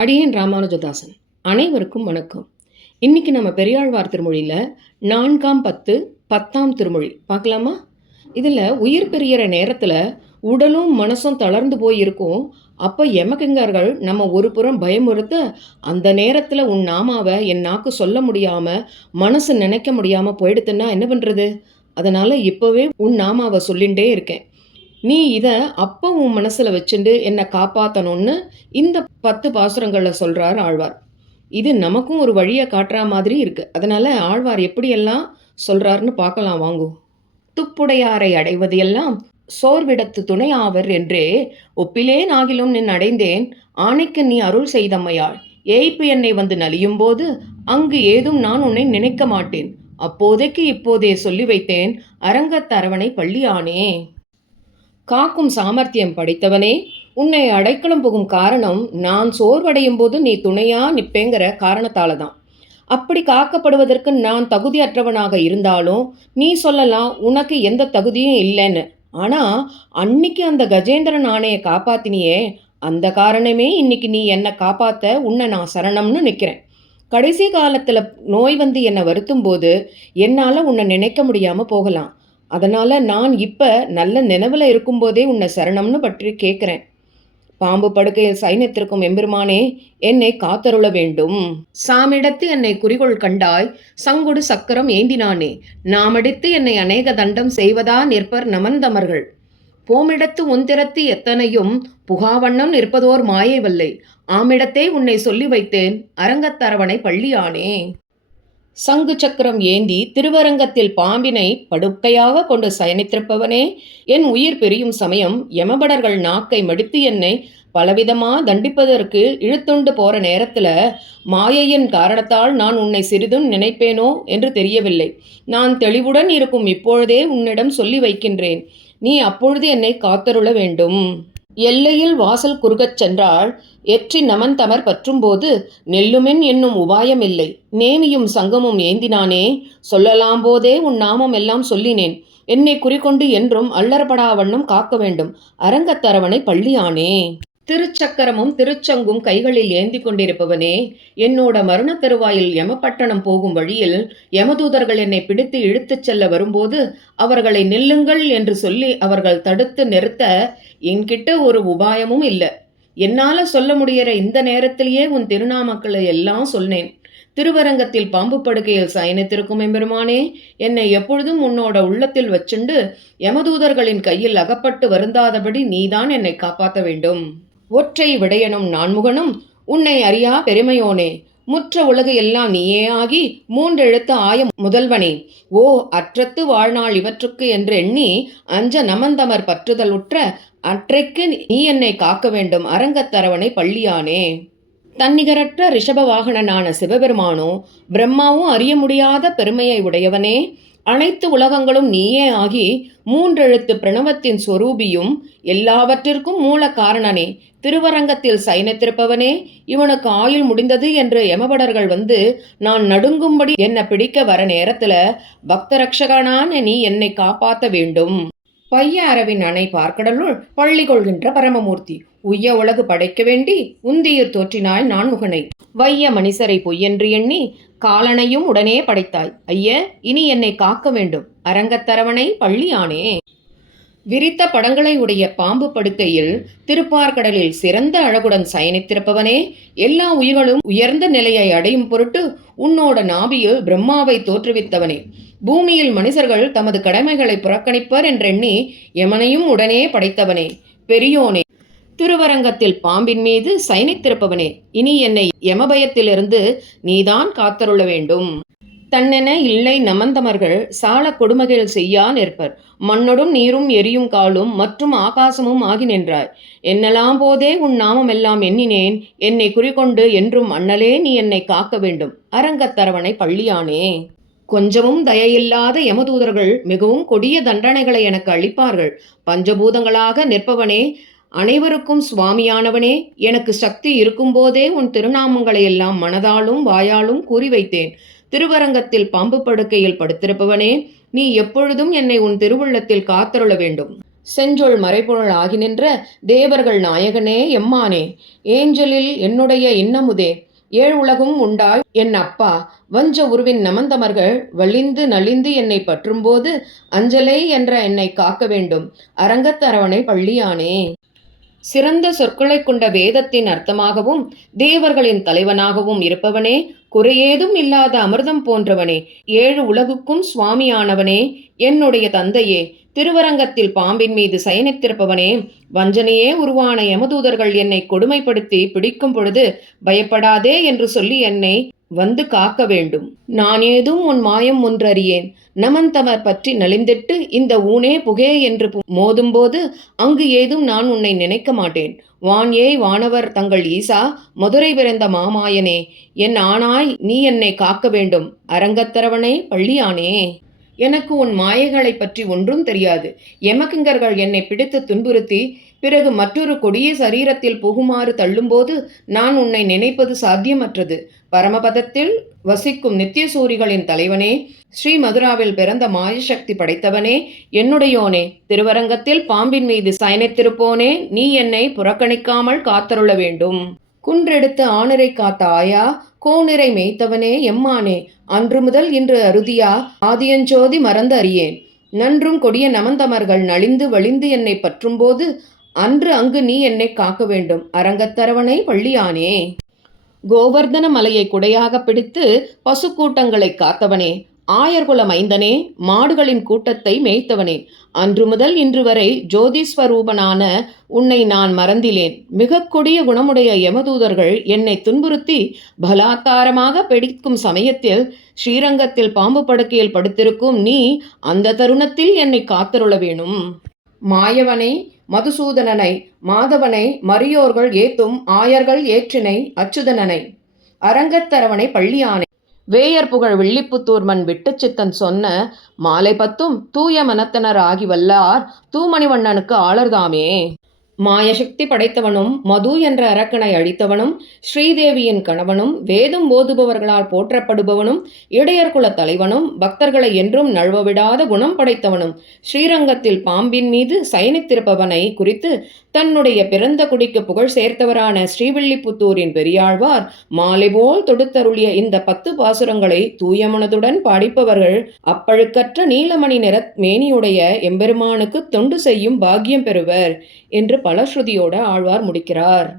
அடியேன் ராமானுஜதாசன். அனைவருக்கும் வணக்கம். இன்னைக்கு நம்ம பெரியாழ்வார் திருமொழியில் நான்காம் பத்து பத்தாம் திருமொழி. பார்க்கலாமா? இதில் உயிர் பெரியற நேரத்தில் உடலும் மனசும் தளர்ந்து போயிருக்கும். அப்போ எமகங்கார்கள் நம்ம ஒரு புறம் பயமுறுத்த அந்த நேரத்தில் உன் நாமாவை என் நாக்கு சொல்ல முடியாமல் மனசு நினைக்க முடியாமல் போயிடுத்துன்னா என்ன பண்ணுறது அதனால் இப்போவே உன் நாமாவை சொல்லிகிட்டே இருக்கேன். நீ இதை அப்போ உன் மனசில் வச்சுண்டு என்னை காப்பாற்றணும்னு இந்த பத்து பாசுரங்களில் சொல்கிறார் ஆழ்வார். இது நமக்கும் ஒரு வழியை காட்டுற மாதிரி இருக்குது அதனால் ஆழ்வார் எப்படியெல்லாம் சொல்கிறாருன்னு பார்க்கலாம் வாங்கு. துப்புடையாரை அடைவது எல்லாம் சோர்விடத்து துணையாவர் என்றே ஒப்பிலேன் ஆகிலும் நின் அடைந்தேன். ஆணைக்கு நீ அருள் செய்தம்மையாள். ஏய்ப்பு என்னை வந்து நலியும் போது அங்கு ஏதும் நான் உன்னை நினைக்க மாட்டேன். அப்போதைக்கு இப்போதே சொல்லி வைத்தேன். அரங்கத்தரவணை பள்ளியானே. காக்கும் சாமர்த்தியம் படைத்தவனே உன்னை அடைக்கலம் புகும் காரணம் நான் சோர்வடையும் போது நீ துணையா நிற்பேங்கிற காரணத்தால தான் அப்படி காக்கப்படுவதற்கு நான் தகுதியற்றவனாக இருந்தாலும் நீ சொல்லலாம் உனக்கு எந்த தகுதியும் இல்லைன்னு. ஆனால் அன்னைக்கு அந்த கஜேந்திரன் ஆணையை காப்பாத்தினியே அந்த காரணமே இன்னைக்கு நீ என்னை காப்பாத்த உன்னை நான் சரணம்னு நிற்கிறேன் கடைசி காலத்தில் நோய் வந்து என்னை வருத்தும் போது என்னால் உன்னை நினைக்க முடியாமல் போகலாம். அதனால் நான் இப்போ நல்ல நினைவில் இருக்கும்போதே உன்னை சரணம்னு பற்றி கேட்குறேன் பாம்பு படுக்கையில் சைனித்திருக்கும் எம்பெருமானே என்னை காத்தருள வேண்டும். சாமிடத்து என்னை குறிகோள் கண்டாய் சங்குடு சக்கரம் ஏந்தினானே நாமடித்து என்னை அநேக தண்டம் செய்வதா நிற்பர் நமந்தமர்கள். போமிடத்து உந்திரத்து எத்தனையும் புகாவண்ணம் நிற்பதோர் மாயவில்லை. ஆமிடத்தே உன்னை சொல்லி வைத்தேன் அரங்கத்தரவணை பள்ளியானே. சங்கு சக்கரம் ஏந்தி திருவரங்கத்தில் பாம்பினை படுக்கையாக கொண்டு சயனித்திருப்பவனே என் உயிர் பிரியும் சமயம் யமபடர்கள் நாக்கை மடித்து என்னை பலவிதமா தண்டிப்பதற்கு இழுத்துண்டு போற நேரத்துல மாயையின் காரணத்தால் நான் உன்னை சிறிதும் நினைப்பேனோ என்று தெரியவில்லை. நான் தெளிவுடன் இருக்கும் இப்பொழுதே உன்னிடம் சொல்லி வைக்கின்றேன். நீ அப்பொழுது என்னை காத்தருள வேண்டும். எல்லையில் வாசல் குறுகச் சென்றால் எற்றி நமன் தமர் பற்றும்போது நெல்லுமென் என்னும் உபாயமில்லை. நேமியும் சங்கமும் ஏந்தினானே. சொல்லலாம் போதே உன் நாமம் எல்லாம் சொல்லினேன். என்னை குறிக்கொண்டு என்றும் அல்லறப்படா வண்ணம் காக்க வேண்டும். அரங்கத்தரவனை பள்ளியானே. திருச்சக்கரமும் திருச்சங்கும் கைகளில் ஏந்தி கொண்டிருப்பவனே என்னோட மரண தருவாயில் யமப்பட்டணம் போகும் வழியில் யமதூதர்கள் என்னை பிடித்து இழுத்துச் செல்ல வரும்போது அவர்களை நில்லுங்கள் என்று சொல்லி அவர்கள் தடுத்து நிறுத்த என்கிட்ட ஒரு உபாயமும் இல்லை. என்னால சொல்ல முடியற இந்த நேரத்திலேயே உன் திருநாமக்களை எல்லாம் சொன்னேன். திருவரங்கத்தில் பாம்பு படுக்கையில் சயனித்திருக்கும் எம்பெருமானே என்னை எப்பொழுதும் உன்னோட உள்ளத்தில் வச்சுண்டு யமதூதர்களின் கையில் அகப்பட்டு வருந்தாதபடி நீதான் என்னை காப்பாற்ற வேண்டும். ஒற்றை விடையனும் நான்முகனும் உன்னை அறியா பெருமையோனே முற்ற உலகு எல்லாம் நீயே ஆகி மூன்றெழுத்து ஆய முதல்வனே ஓ அற்றத்து வாழ்நாள் இவற்றுக்கு என்று எண்ணி அஞ்ச நமந்தமர் பற்றுதல் உற்ற அற்றைக்கு நீ என்னை காக்க வேண்டும் அரங்கத்தரவனை பள்ளியானே. தன்னிகரற்ற ரிஷப வாகனனான சிவபெருமானோ பிரம்மாவும் அறிய முடியாத பெருமையை உடையவனே அனைத்து உலகங்களும் நீயே ஆகி மூன்றெழுத்து பிரணவத்தின் சொரூபியும் எல்லாவற்றிற்கும் மூல காரணனே. திருவரங்கத்தில் சைனத்திருப்பவனே இவனுக்கு ஆயுள் முடிந்தது என்று யமபடர்கள் வந்து நான் நடுங்கும்படி என்னை பிடிக்க வர நேரத்தில் பக்தரக்ஷகனான நீ என்னை காப்பாற்ற வேண்டும். பைய அரவின் அணை பார்க்கடலுள் பள்ளி கொள்கின்ற பரமமூர்த்தி. உய்ய உலகு படைக்க வேண்டி உந்தியர் தோற்றினாய் நான்முகனை. வைய மனிசரை பொய்யென்று எண்ணி காலனையும் உடனே படைத்தாய். ஐய இனி என்னை காக்க வேண்டும். அரங்கத்தரவனை பள்ளியானே. விரித்த படங்களை உடைய பாம்பு படுக்கையில் திருப்பார்கடலில் சிறந்த அழகுடன் சயனித்திருப்பவனே எல்லா உயிர்களும் உயர்ந்த நிலையை அடையும் பொருட்டு உன்னோட நாபியில் பிரம்மாவை தோற்றுவித்தவனே. பூமியில் மனிதர்கள் தமது கடமைகளை புறக்கணிப்பர் என்றெண்ணி யமனையும் உடனே படைத்தவனே. பெரியோனே திருவரங்கத்தில் பாம்பின் மீது சயனித்திருப்பவனே இனி என்னை யமபயத்திலிருந்து நீதான் காத்தருள வேண்டும். தன்னென இல்லை நமந்தமர்கள் சால கொடுமைகள் செய்யா நிற்பர். மண்ணொடும் நீரும் எரியும் காலும் மற்றும் ஆகாசமும் ஆகி நின்றாய். என்னெல்லாம் போதே உன் நாமம் எல்லாம் எண்ணினேன். என்னை குறிக்கொண்டு என்றும் அண்ணலே நீ என்னை காக்க வேண்டும். அரங்கத்தரவனை பள்ளியானே. கொஞ்சமும் தயையில்லாத யமதூதர்கள் மிகவும் கொடிய தண்டனைகளை எனக்கு அளிப்பார்கள். பஞ்சபூதங்களாக நிற்பவனே அனைவருக்கும் சுவாமியானவனே எனக்கு சக்தி இருக்கும்போதே உன் திருநாமங்களை எல்லாம் மனதாலும் வாயாலும் கூறி வைத்தேன். திருவரங்கத்தில் பாம்பு படுக்கையில் படுத்திருப்பவனே நீ எப்பொழுதும் என்னை உன் திருவுள்ளத்தில் காத்தருள வேண்டும். செஞ்சொல் மறைபொருள் ஆகி நின்ற தேவர்கள் நாயகனே எம்மானே ஏஞ்சலில் என்னுடைய இன்னமுதே ஏழ் உலகும் உண்டாய் என் அப்பா வஞ்ச உருவின் நமந்தமர்கள் வலிந்து நலிந்து என்னை பற்றும்போது அஞ்சலை என்ற என்னை காக்க வேண்டும். அரங்கத்தரவணை பள்ளியானே. சிறந்த சொற்களை கொண்ட வேதத்தின் அர்த்தமாகவும் தேவர்களின் தலைவனாகவும் இருப்பவனே குறையேதும் இல்லாத அமிர்தம் போன்றவனே ஏழு உலகுக்கும் சுவாமியானவனே என்னுடைய தந்தையே திருவரங்கத்தில் பாம்பின் மீது சயனித்திருப்பவனே வஞ்சனையே உருவான யமதூதர்கள் என்னை கொடுமைப்படுத்தி பிடிக்கும் பொழுது பயப்படாதே என்று சொல்லி என்னை வந்து காக்க வேண்டும். நான் ஏதும் உன் மாயம் ஒன்றறியேன். நமந்தமர் பற்றி நலிந்திட்டு இந்த ஊனே புகே என்று மோதும்போது அங்கு ஏதும் நான் உன்னை நினைக்க மாட்டேன். வான் ஏய் வானவர் தங்கள் ஈசா மதுரை பிறந்த மாமாயனே என் ஆனாய் நீ என்னை காக்க வேண்டும். அரங்கத்தரவனே பள்ளியானே. எனக்கு உன் மாயைகளைப் பற்றி ஒன்றும் தெரியாது. எமக்கிங்கர்கள் என்னை பிடித்து துன்புறுத்தி பிறகு மற்றொரு கொடிய சரீரத்தில் புகுமாறு தள்ளும்போது நான் உன்னை நினைப்பது சாத்தியமற்றது. பரமபதத்தில் வசிக்கும் நித்தியசூரிகளின் தலைவனே ஸ்ரீ மதுராவில் பிறந்த மாயசக்தி படைத்தவனே என்னுடையோனே திருவரங்கத்தில் பாம்பின் மீது சயனித்திருப்போனே நீ என்னை புறக்கணிக்காமல் காத்தருள வேண்டும். குன்றெடுத்து ஆணரை காத்த ஆயா கோணிரை மேய்த்தவனே எம்மானே அன்று முதல் இன்று அறுதியா ஆதியஞ்சோதி மறந்து அறியேன். நன்றும் கொடிய நமந்தமர்கள் நலிந்து வழிந்து என்னை பற்றும்போது அன்று அங்கு நீ என்னை காக்க வேண்டும். அரங்கத்தரவனை பள்ளியானே. கோவர்தன மலையை குடையாக பிடித்து பசுக்கூட்டங்களை காத்தவனே ஆயர்குல மைந்தனே மாடுகளின் கூட்டத்தை மேய்த்தவனே. அன்று முதல் இன்று வரை ஜோதிஸ்வரூபனான உன்னை நான் மறந்திலேன். மிக கொடிய குணமுடைய யமதூதர்கள் என்னை துன்புறுத்தி பலாத்காரமாக பிடிக்கும் சமயத்தில் ஸ்ரீரங்கத்தில் பாம்பு படுக்கையில் படுத்திருக்கும் நீ அந்த தருணத்தில் என்னை காத்தருள வேணும். மாயவனை மதுசூதனனை மாதவனை மரியோர்கள் ஏத்தும் ஆயர்கள் ஏற்றினை அச்சுதனனை. அரங்கத்தரவனை பள்ளியானை. வேயர் புகழ் வில்லிப்புத்தூர்மன் விட்டுச்சித்தன் சொன்ன மாலை பத்தும் தூய மனத்தனர் ஆகி வல்லார் தூமணிவண்ணனுக்கு ஆளர்தாமே. மாயசக்தி படைத்தவனும் மது என்ற அரக்கனை அழித்தவனும் ஸ்ரீதேவியின் கணவனும் வேதம் ஓதுபவர்களால் போற்றப்படுபவனும் இடையர்குல தலைவனும் பக்தர்களை என்றும் நழுவவிடாத குணம் படைத்தவனும் ஸ்ரீரங்கத்தில் பாம்பின் மீது சயனித்திருப்பவனை குறித்து தன்னுடைய பிறந்த குடிக்கு புகழ் சேர்த்தவரான ஸ்ரீவில்லிபுத்தூரின் பெரியாழ்வார் மாலை போல் தொடுத்தருளிய இந்த பத்து பாசுரங்களை தூயமனதுடன் பாடிப்பவர்கள் அப்பழுக்கற்ற நீலமணி நிற மேனியுடைய எம்பெருமானுக்கு தொண்டு செய்யும் பாக்கியம் பெறுவர். என்று பலஸ்ருதியோட ஆழ்வார் முடிக்கிறார்.